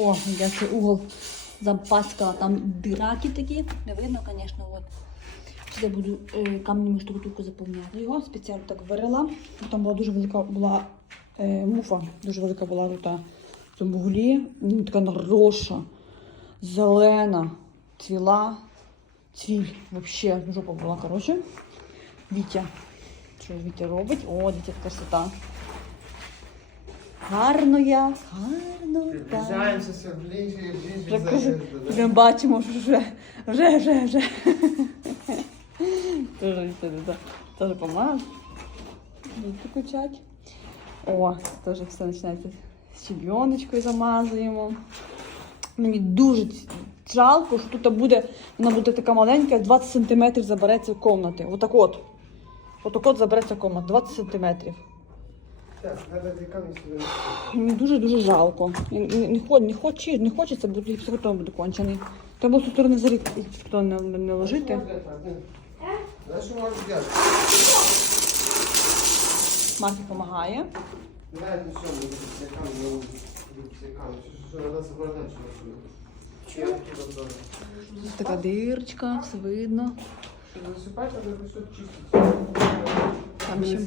О, я цей угол запаскала, там дираки такі. Не видно, звісно, от. Я буду е, камнями штукатурку заповняти його. Спеціально так вирила. Там була дуже велика була е, муфа, дуже велика була тут а, в цьому вуглі. Ну, така нароша, зелена, цвіла, цвіль. Взагалі, жопа була, коротше. Вітя. Що Вітя робить? О, дитя красота. Гарно як, гарно так. Приближаємося все ближче і ближче. Вже, до кажу, заїзду, да? бачимо, що вже, вже, вже, вже. Тоже Вітя да, теж помаз. Діти кучать. О, теж все починається з щебіночкою замазуємо. Мені дуже ц- жалко, що тут буде, вона буде така маленька, 20 см забереться в кімнати. Отак от. Отак от забереться в кімнату, 20 см. Так, треба ті камні сюди. Мені дуже-дуже жалко. Не, не, не, хо- не, хоче, не хочеться, бо одно буде кончений. Треба з сторони зарік хто не, не, не ложити. Зробити? Мафі допомагає. Ну, тут така дирочка, все видно. Все чистити. Там ще-.